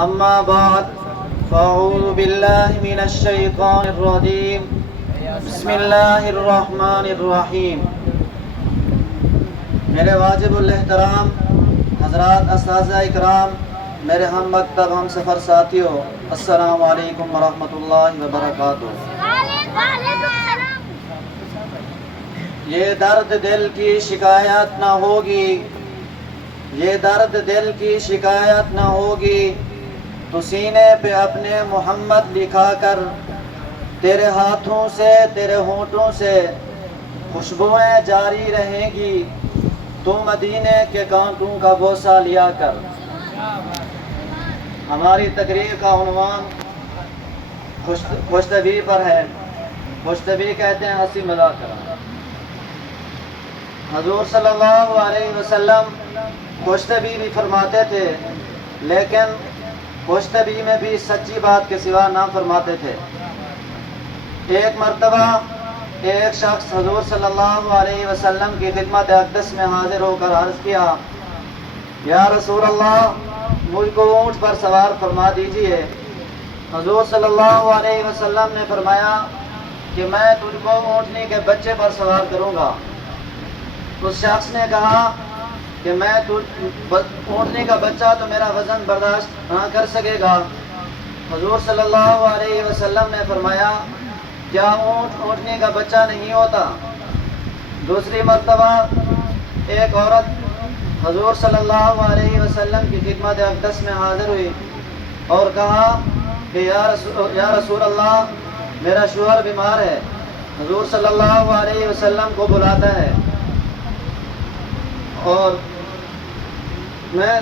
أما بعد فأعوذ بالله من الشيطان الرجيم بسم الله الرحمن الرحیم۔ میرے واجب الاحترام حضرات اساتذہ اکرام، میرے ہم مکتب ہم سفر ساتھیوں، السلام علیکم ورحمۃ اللہ وبرکاتہ۔ یہ درد دل کی شکایت نہ ہوگی، یہ درد دل کی شکایت نہ ہوگی، تو سینے پہ اپنے محمد لکھا کر تیرے ہاتھوں سے تیرے ہونٹوں سے خوشبوئیں جاری رہیں گی، تو مدینے کے کانٹوں کا بوسہ لیا کر۔ ہماری تقریر کا عنوان خوش طبعی پر ہے۔ خوش طبعی کہتے ہیں ہنسی مذاق کرنا۔ حضور صلی اللہ علیہ وسلم خوش طبعی بھی فرماتے تھے، لیکن خوش طبعی میں بھی سچی بات کے سوا نہ فرماتے تھے۔ ایک مرتبہ ایک شخص حضور صلی اللہ علیہ وسلم کی خدمت اقدس میں حاضر ہو کر عرض کیا، یا رسول اللہ، مجھ کو اونٹ پر سوار فرما دیجئے۔ حضور صلی اللہ علیہ وسلم نے فرمایا کہ میں تجھ کو اونٹنی کے بچے پر سوار کروں گا۔ اس شخص نے کہا کہ میں اونٹنی کا بچہ تو میرا وزن برداشت نہ کر سکے گا۔ حضور صلی اللہ علیہ وسلم نے فرمایا، کیا اونٹنی کا بچہ نہیں ہوتا؟ دوسری مرتبہ ایک عورت حضور صلی اللہ علیہ وسلم کی خدمت اقدس میں حاضر ہوئی اور کہا کہ یا رسول اللہ، میرا شوہر بیمار ہے۔ حضور صلی اللہ علیہ وسلم کو بلاتا ہے اور میں